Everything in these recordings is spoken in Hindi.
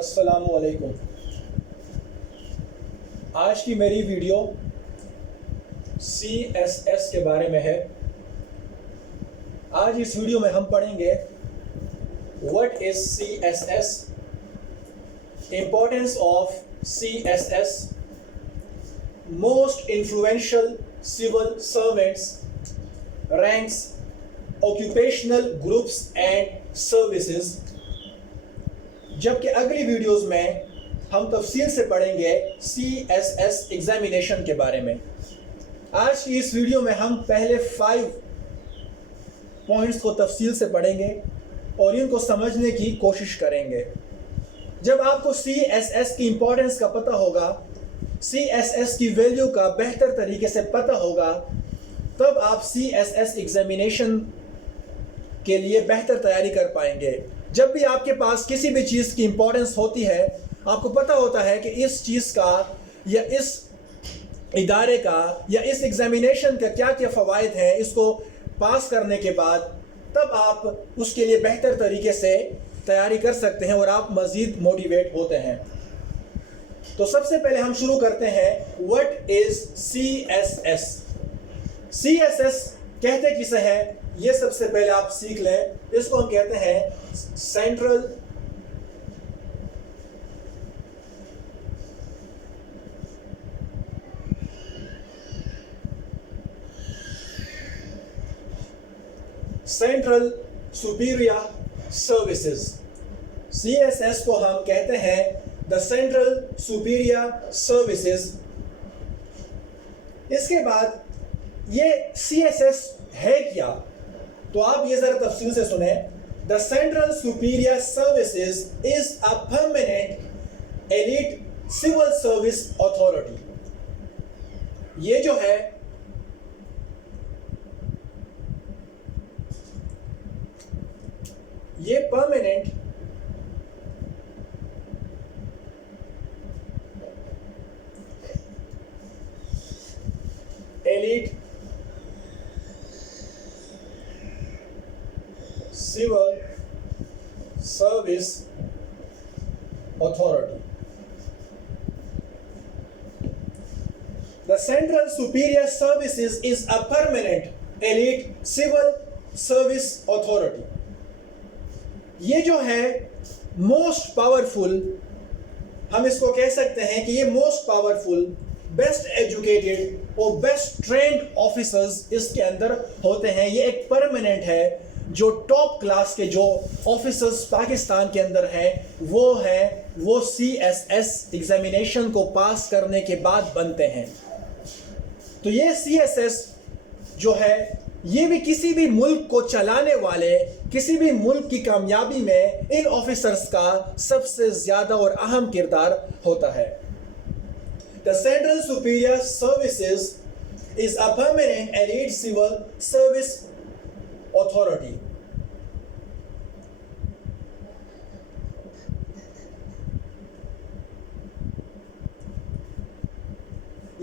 अस्सलामु अलैकुम। आज की मेरी वीडियो CSS के बारे में है। आज इस वीडियो में हम पढ़ेंगे what is CSS, importance of CSS, most influential civil servants, ranks, occupational groups and services. जबकि अगली वीडियोस में हम तफसील से पढ़ेंगे CSS एग्जामिनेशन के बारे में। आज की इस वीडियो में हम पहले 5 पॉइंट्स को तफसील से पढ़ेंगे और इनको समझने की कोशिश करेंगे। जब आपको CSS की इंपॉर्टेंस का पता होगा, CSS की वैल्यू का बेहतर तरीके से पता होगा, तब आप CSS एग्जामिनेशन के लिए बेहतर तैयारी कर पाएंगे। जब भी आपके पास किसी भी चीज़ की इंपॉर्टेंस होती है, आपको पता होता है कि इस चीज़ का या इस इदारे का या इस एग्जामिनेशन का क्या क्या फ़वाइद हैं, इसको पास करने के बाद तब आप उसके लिए बेहतर तरीके से तैयारी कर सकते हैं और आप मज़ीद मोटिवेट होते हैं। तो सबसे पहले हम शुरू करते हैं, व्हाट इज़ CSS। CSS कहते किसे हैं, ये सबसे पहले आप सीख लें। इसको हम कहते हैं सेंट्रल सुपीरियर सर्विसेज। CSS को हम कहते हैं द सेंट्रल सुपीरियर सर्विसेज। इसके बाद ये CSS है क्या, तो आप ये जरा तफसील से सुने। The central superior services is a permanent elite civil service authority. ये जो है ये permanent elite civil service authority. The Central Superior Services is a permanent elite civil service authority. ये जो है मोस्ट पावरफुल, हम इसको कह सकते हैं कि ये मोस्ट पावरफुल, बेस्ट एजुकेटेड और बेस्ट ट्रेंड ऑफिसर्स इसके अंदर होते हैं। ये एक परमानेंट है, जो टॉप क्लास के जो ऑफिसर्स पाकिस्तान के अंदर हैं वो CSS एग्जामिनेशन को पास करने के बाद बनते हैं। तो ये CSS जो है, ये भी किसी भी मुल्क को चलाने वाले, किसी भी मुल्क की कामयाबी में इन ऑफिसर्स का सबसे ज्यादा और अहम किरदार होता है। The central superior services is a permanent elite civil service authority.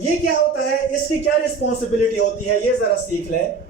ये क्या होता है, इसकी क्या रिस्पॉन्सिबिलिटी होती है, ये जरा सीख लें।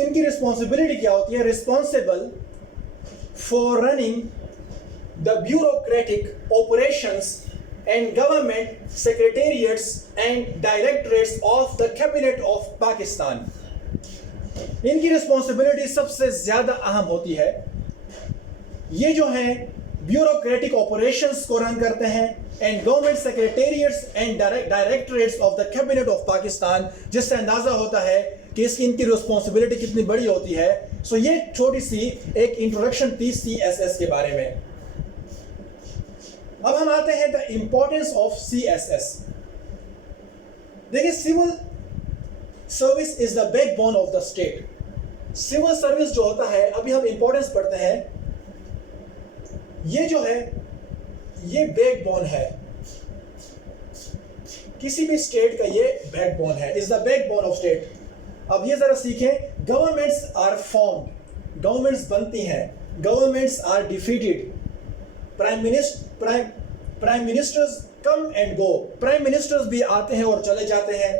इनकी रिस्पॉन्सिबिलिटी क्या होती है? Responsible for running the bureaucratic operations and government secretariats and directorates of the cabinet of Pakistan. इनकी रिस्पॉन्सिबिलिटी सबसे ज्यादा अहम होती है। ये जो है ब्यूरोक्रेटिक ऑपरेशंस को रन करते हैं and government secretariats and directorates of the cabinet of Pakistan, जिससे अंदाजा होता है कि इनकी रिस्पॉन्सिबिलिटी कितनी बड़ी होती है। सो ये छोटी सी एक इंट्रोडक्शन थी CSS के बारे में। अब हम आते हैं द इंपॉर्टेंस ऑफ CSS। देखिए, civil service is the backbone of the state. Civil service जो होता है, अभी हम इंपॉर्टेंस पढ़ते हैं, ये जो है ये बैकबोन है, किसी भी स्टेट का ये बैकबोन है, is the backbone of state. अब ये जरा सीखें, गवर्नमेंट्स आर फॉर्म्ड, गवर्नमेंट्स बनती हैं, governments are defeated, prime ministers come and go, prime ministers भी आते हैं और चले जाते हैं,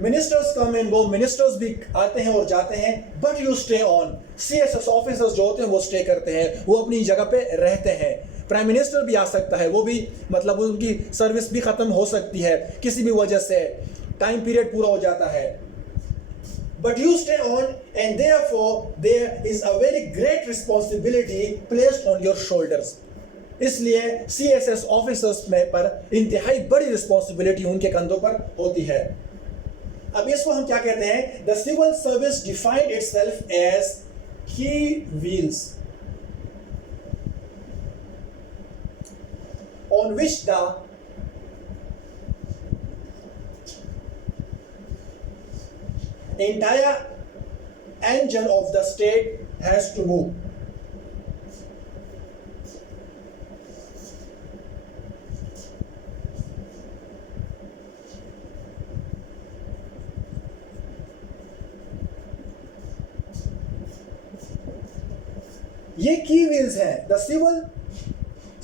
ministers come and go, ministers भी आते हैं और जाते हैं, but you stay on. CSS officers जो होते हैं वो स्टे करते हैं, वो अपनी जगह पे रहते हैं। प्राइम मिनिस्टर भी आ सकता है, वो भी मतलब उनकी सर्विस भी खत्म हो सकती है किसी भी वजह से, टाइम पीरियड पूरा हो जाता है, but you stay on and therefore there is a very great responsibility placed on your shoulders। इसलिए CSS ऑफिसर्स में पर इंतहाई बड़ी रिस्पॉन्सिबिलिटी उनके कंधों पर होती है। अब इसको हम क्या कहते हैं? The civil service defined itself as key wheels on which the entire engine of the state has to move। ये की व्हील्स हैं। The civil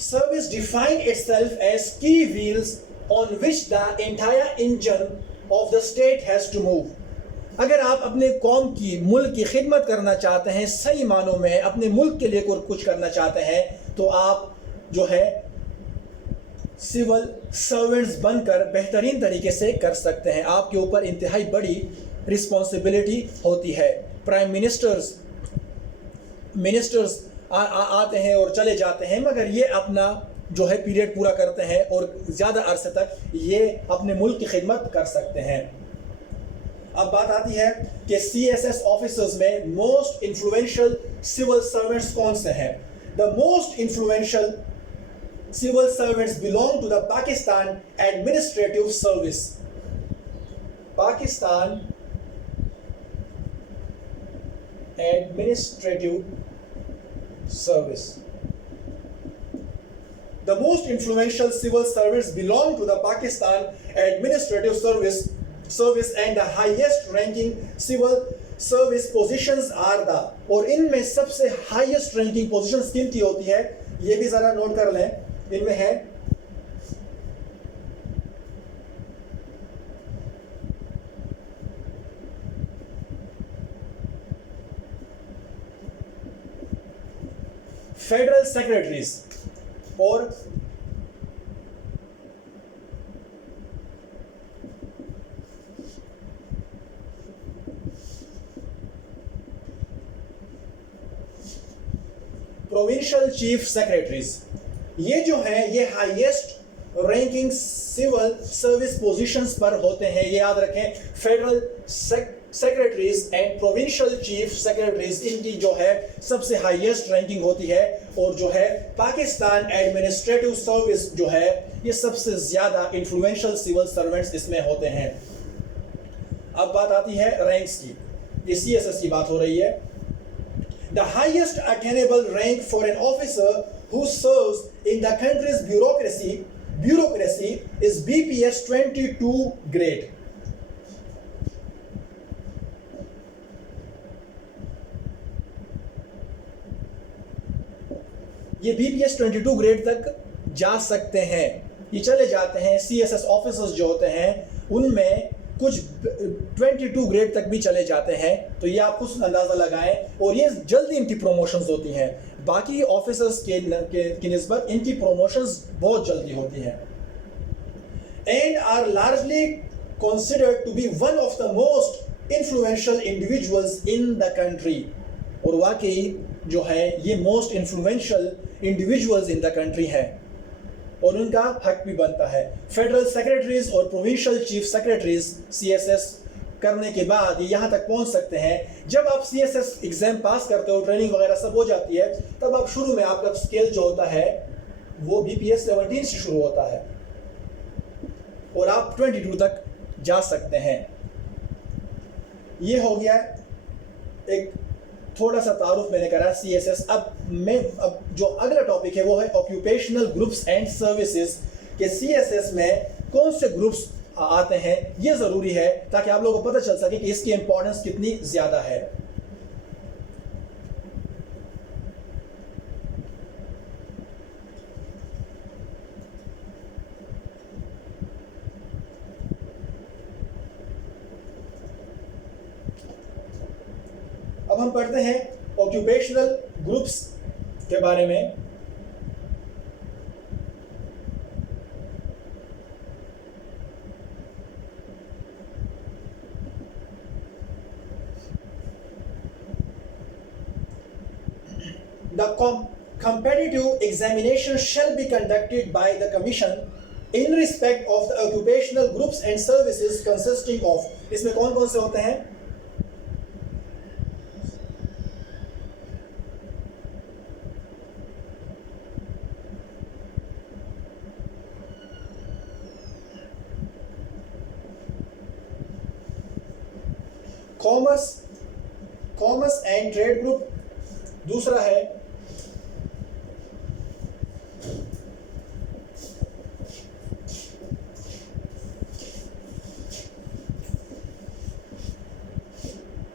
service define itself as key wheels on which the entire engine of the state has to move। अगर आप अपने कौम की, मुल्क की खिदमत करना चाहते हैं, सही मानों में अपने मुल्क के लिए कुछ करना चाहते हैं, तो आप जो है सिविल सर्वेंट्स बनकर बेहतरीन तरीके से कर सकते हैं। आपके ऊपर इंतहाई बड़ी रिस्पॉन्सिबिलिटी होती है। प्राइम मिनिस्टर्स आते हैं और चले जाते हैं, मगर ये अपना जो है पीरियड पूरा करते हैं और ज़्यादा अरसे तक ये अपने मुल्क की खिदमत कर सकते हैं। अब बात आती है कि CSS ऑफिसर्स में मोस्ट इन्फ्लुएंशियल सिविल सर्वेंट्स कौन से हैं? The most influential civil servants belong to the Pakistan administrative service. Pakistan administrative service। The most influential civil servants belong to the Pakistan Administrative Service and the highest ranking civil service positions are the, और इनमें सबसे highest ranking positions किन की होती है, ये भी जरा नोट कर लें। इनमें है फेडरल सेक्रेटरीज और प्रोविंशियल चीफ सेक्रेटरीज। ये जो है ये highest ranking civil service positions पर होते हैं। ये याद रखें, federal secretaries and provincial chief secretaries, इनकी जो है सबसे हाईएस्ट रैंकिंग होती है। और जो है पाकिस्तान एडमिनिस्ट्रेटिव सर्विस जो है ये सबसे ज्यादा इन्फ्लुएंशियल सिविल सर्वेंट्स इसमें होते हैं। अब बात आती है रैंक्स की, ये CSS की बात हो रही है। The highest attainable rank for an officer who serves in the country's bureaucracy is BPS 22 grade। ये BPS 22 ग्रेड तक जा सकते हैं, ये चले जाते हैं। CSS ऑफिसर्स जो होते हैं उनमें कुछ 22 ग्रेड तक भी चले जाते हैं, तो ये आप कुछ अंदाज़ा लगाएं। और ये जल्दी इनकी प्रमोशंस होती हैं, बाकी ऑफिसर्स की निस्बत इनकी प्रमोशंस बहुत जल्दी होती हैं। and are largely considered to be one of the most influential individuals in the country. और वाकई जो है ये most influential individuals in the country है और उनका हक भी बनता है। फेडरल सेक्रेटरीज और प्रोविंशियल चीफ सेक्रेटरीज सीएसएस करने के बाद ये यहाँ तक पहुँच सकते हैं। जब आप सीएसएस एग्जाम पास करते हो, ट्रेनिंग वगैरह सब हो जाती है, तब आप शुरू में आपका स्केल जो होता है वो बीपीएस 17 से शुरू होता है और आप 22 तक जा सकते हैं। ये हो गया एक थोड़ा सा तारुफ मैंने करा सीएसएस। अब जो अगला टॉपिक है वो है ऑक्यूपेशनल ग्रुप्स एंड सर्विसेज के सीएसएस में कौन से ग्रुप्स आते हैं, ये ज़रूरी है ताकि आप लोगों को पता चल सके कि इसकी इंपॉर्टेंस कितनी ज़्यादा है। अब हम पढ़ते हैं ऑक्यूपेशनल ग्रुप्स के बारे में। The competitive examination shall be conducted by the commission in respect of the occupational groups and services consisting of, इसमें कौन कौन से होते हैं? कॉमर्स एंड ट्रेड ग्रुप, दूसरा है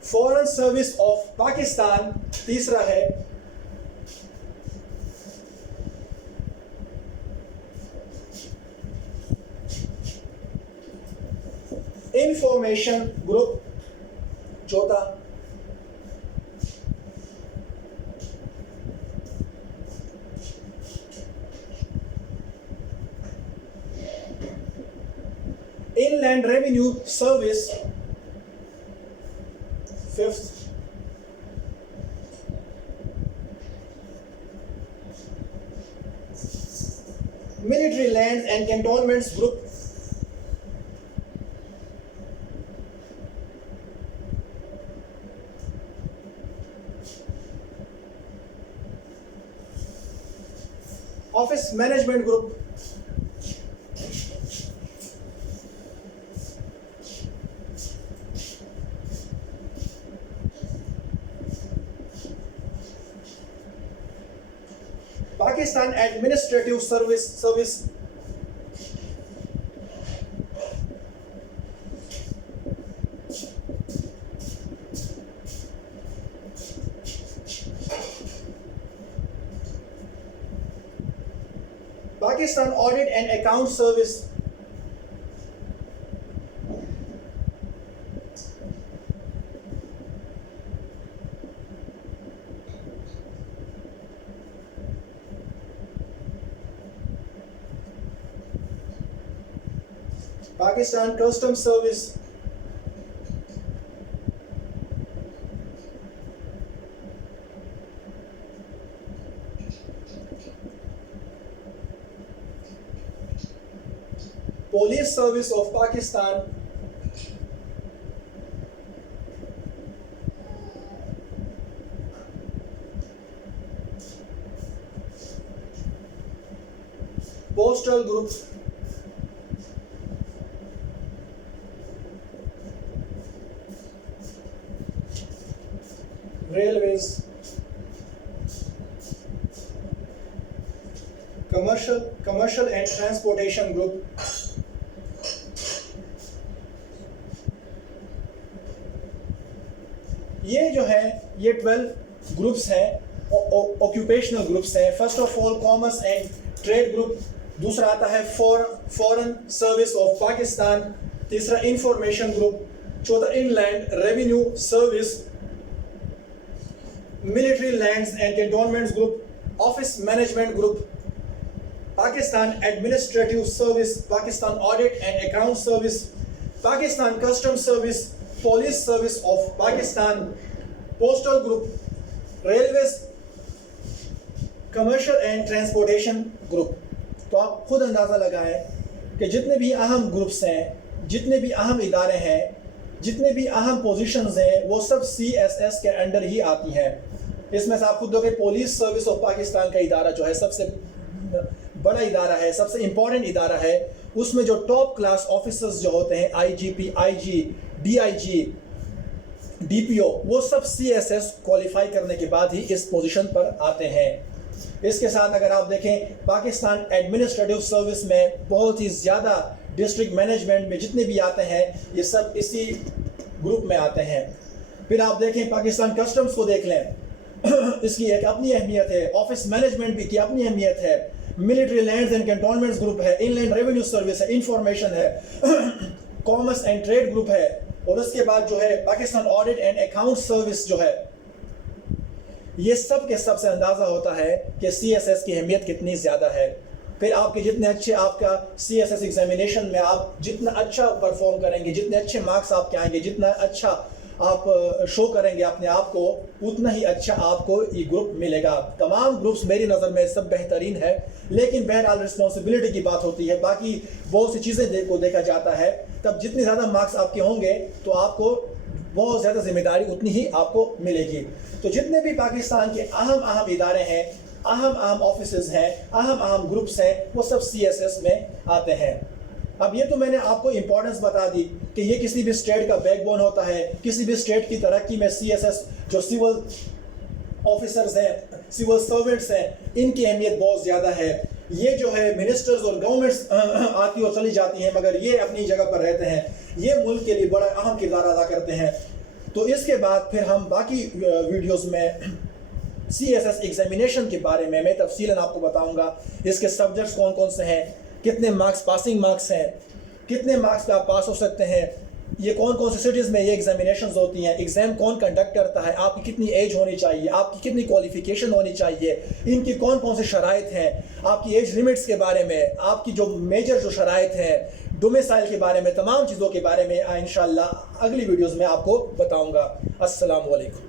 फॉरेन सर्विस ऑफ पाकिस्तान, तीसरा है इंफॉर्मेशन ग्रुप, चौथा inland revenue service, fifth military land and cantonments group, office management group, Pakistan administrative service, Pakistan audit and account service, Pakistan custom service, police service of Pakistan, postal group, railways, commercial and transportation group, ये जो है ये 12 ग्रुप्स हैं, ऑक्यूपेशनल ग्रुप्स हैं। First of all commerce and trade group, दूसरा आता है फॉरेन सर्विस ऑफ पाकिस्तान, तीसरा इंफॉर्मेशन ग्रुप, चौथा inland revenue service, military lands and cantonments group, office management group, Pakistan Administrative Service, Pakistan Audit and Account Service, Pakistan Customs Service, Police Service of Pakistan, Postal Group, Railways, Commercial and Transportation Group। तो आप खुद अंदाज़ा लगाएं कि जितने भी अहम ग्रुप्स हैं, जितने भी अहम इदारे हैं, जितने भी अहम पोजीशंस हैं, वो सब CSS के अंडर ही आती हैं। इसमें से आप खुद देखो, पुलिस सर्विस ऑफ पाकिस्तान का इदारा जो है सबसे बड़ा इदारा है, सबसे इम्पोर्टेंट इदारा है। उसमें जो टॉप क्लास ऑफिसर्स जो होते हैं, IGP, IG, DIG, DPO, वो सब CSS क्वालिफाई करने के बाद ही इस पोजीशन पर आते हैं। इसके साथ अगर आप देखें, पाकिस्तान एडमिनिस्ट्रेटिव सर्विस में बहुत ही ज़्यादा डिस्ट्रिक्ट मैनेजमेंट में जितने भी आते हैं, ये सब इसी ग्रुप में आते हैं। फिर आप देखें पाकिस्तान कस्टम्स को देख लें, इसकी एक अपनी अहमियत है। ऑफिस मैनेजमेंट भी की अपनी अहमियत है। Military lands and cantonments group है, इनलैंड रेवेन्यू सर्विस है, इंफॉर्मेशन है, कॉमर्स एंड ट्रेड ग्रुप है, और उसके बाद जो है Pakistan audit and account service जो है। ये सब के सब से अंदाज़ा होता है कि CSS की अहमियत कितनी ज़्यादा है। फिर आपके जितने अच्छे आपका CSS एग्जामिनेशन में आप जितना अच्छा परफॉर्म करेंगे, जितने अच्छे मार्क्स आपके आएंगे, जितना अच्छा आप शो करेंगे अपने आप को, उतना ही अच्छा आपको ये ग्रुप मिलेगा। तमाम ग्रुप्स मेरी नज़र में सब बेहतरीन है, लेकिन बहरहाल रिस्पॉन्सिबिलिटी की बात होती है, बाकी बहुत सी चीज़ें को देखा जाता है। तब जितने ज़्यादा मार्क्स आपके होंगे तो आपको बहुत ज़्यादा जिम्मेदारी उतनी ही आपको मिलेगी। तो जितने भी पाकिस्तान के अहम इदारे हैं, अहम ऑफिसेज हैं, अहम ग्रुप्स हैं, वो सब CSS में आते हैं। अब ये तो मैंने आपको इम्पोर्टेंस बता दी कि ये किसी भी स्टेट का बैकबोन होता है। किसी भी स्टेट की तरक्की में CSS जो सिविल ऑफिसर्स हैं, सिविल सर्वेंट्स हैं, इनकी अहमियत बहुत ज़्यादा है। ये जो है मिनिस्टर्स और गवर्नमेंट्स आती और चली जाती हैं, मगर ये अपनी जगह पर रहते हैं। ये मुल्क के लिए बड़ा अहम किरदार अदा करते हैं। तो इसके बाद फिर हम बाकी वीडियोस में CSS एग्जामिनेशन के बारे में मैं तफसीलन आपको बताऊंगा। इसके सब्जेक्ट्स कौन कौन से हैं, कितने मार्क्स पासिंग मार्क्स हैं, कितने मार्क्स पे आप पास हो सकते हैं, ये कौन कौन से सिटीज़ में ये एग्जामिनेशंस होती हैं, एग्ज़ाम कौन कंडक्ट करता है, आपकी कितनी एज होनी चाहिए, आपकी कितनी क्वालिफिकेशन होनी चाहिए, इनकी कौन कौन से शराइत हैं, आपकी एज लिमिट्स के बारे में, आपकी जो मेजर जो शराइत हैं, डोमिसाइल के बारे में, तमाम चीज़ों के बारे में इंशाअल्लाह अगली वीडियोज़ में आपको बताऊँगा। अस्सलाम वालेकुम।